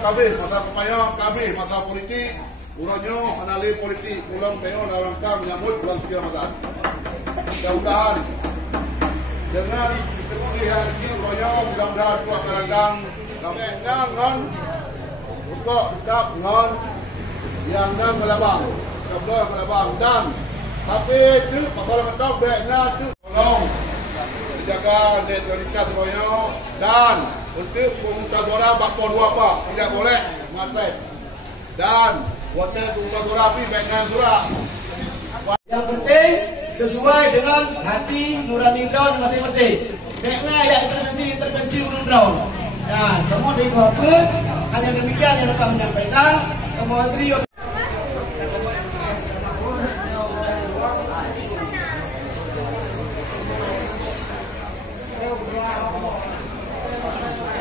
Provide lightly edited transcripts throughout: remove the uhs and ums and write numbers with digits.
kabeh masa kepayang kabeh masa politik. Urangnya analisis politik ulang peyo dalam rangka menyambut bulan suci Ramadan. Mudah-mudahan dengan pilihan ini royong mudah-mudahan itu akan datang dengan untuk tetap dengan yang nan melabang, kabel melabang dan tapi itu pasal mentok baiknya itu tolong dijaga netralitas royong dan untuk pemungutan suara bakal dua apa tidak boleh mati dan waktu pemungutan suara api baiknya surat. Yang penting sesuai dengan hati nurani Brown masing-masing. Baiknya ya intervensi Gunung Brown. Dan kemudian apa? Hanya demikian yang akan menyampaikan. Kemudian trio.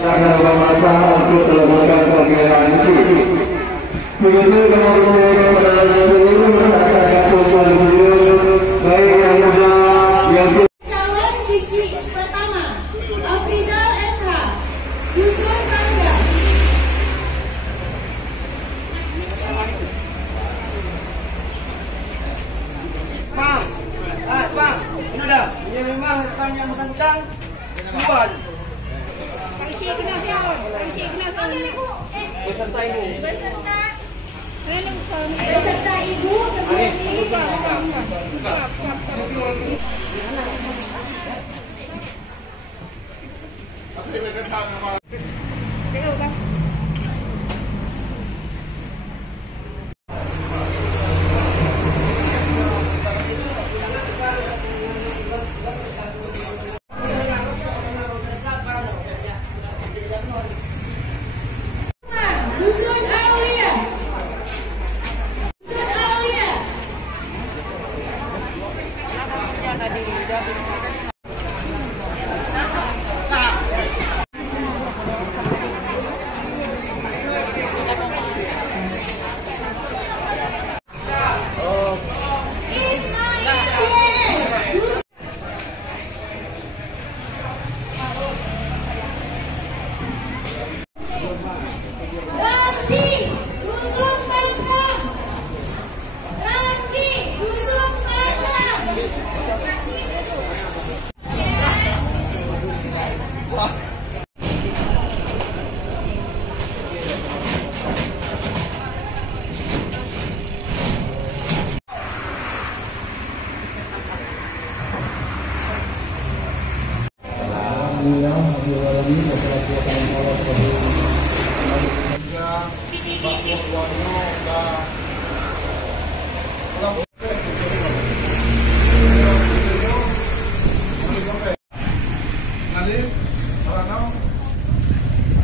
Sangat bermasa untuk melakukan pemilihan ini. Begitu kemudian merasakan baik yang muda yang calon distrik pertama Afrizal SH Yusuf Rangga. Bang, ini dah. Ini memang rekan yang bersangkutan keluar. Pak Syekh kenal siapa? Pak Syekh kenal kamu? Beserta ibu. Beserta ibu kemudian Masih berkaitan dengan Dusun Aulia.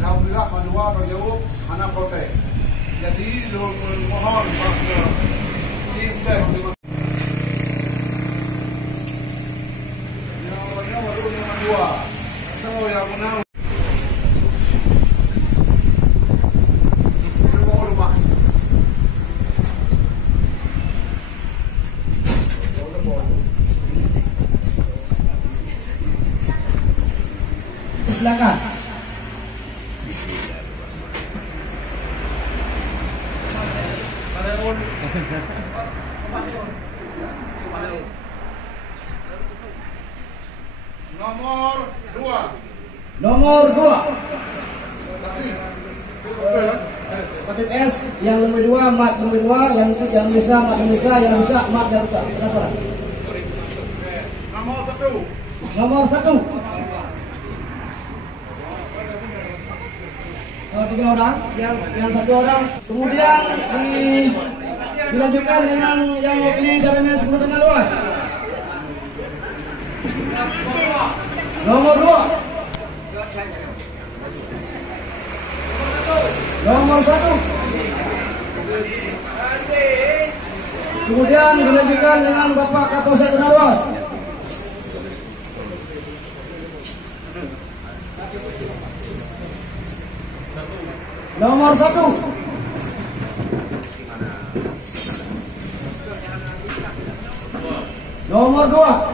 Alhamdulillah madua berjauh anak protek. Jadi mohon ini saya yang orangnya baru yang madua. So yang menang silakan. Nomor 2. Patip S yang nomor 2, mat nomor 2, yang itu yang bisa, mat yang bisa, yang bisa, mat yang bisa. Nomor 1. Oh, 3 orang, yang 1 orang. Kemudian dilanjutkan dengan yang mewakili dari Manajemen Dana Luas. Nomor 2. Nomor 1. Kemudian dilanjutkan dengan Bapak Kapolsek Dana Luas. Nomor 1. Nomor 2.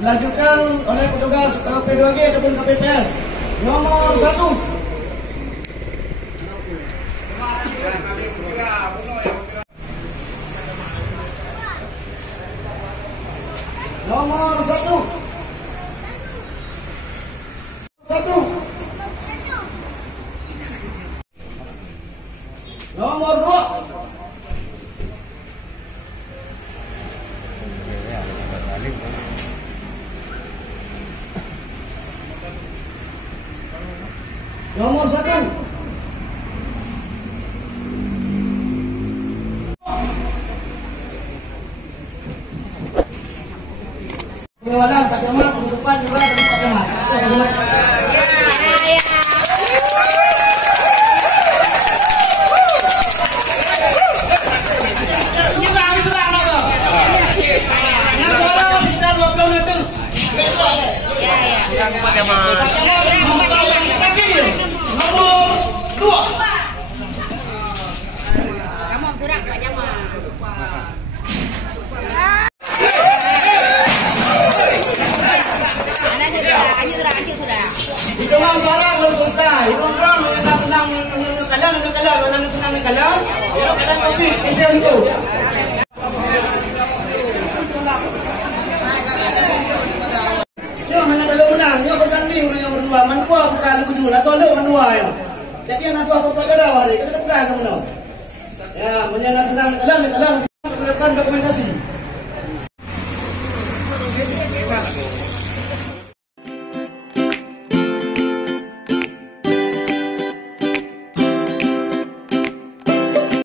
Dilanjutkan oleh petugas P2G ataupun KPPS. Nomor 1. Nomor 1. Nomor 2. Nomor 1. Pengawalan Pak Camat, penutupan juga dari Pak Camat. Pak Camat.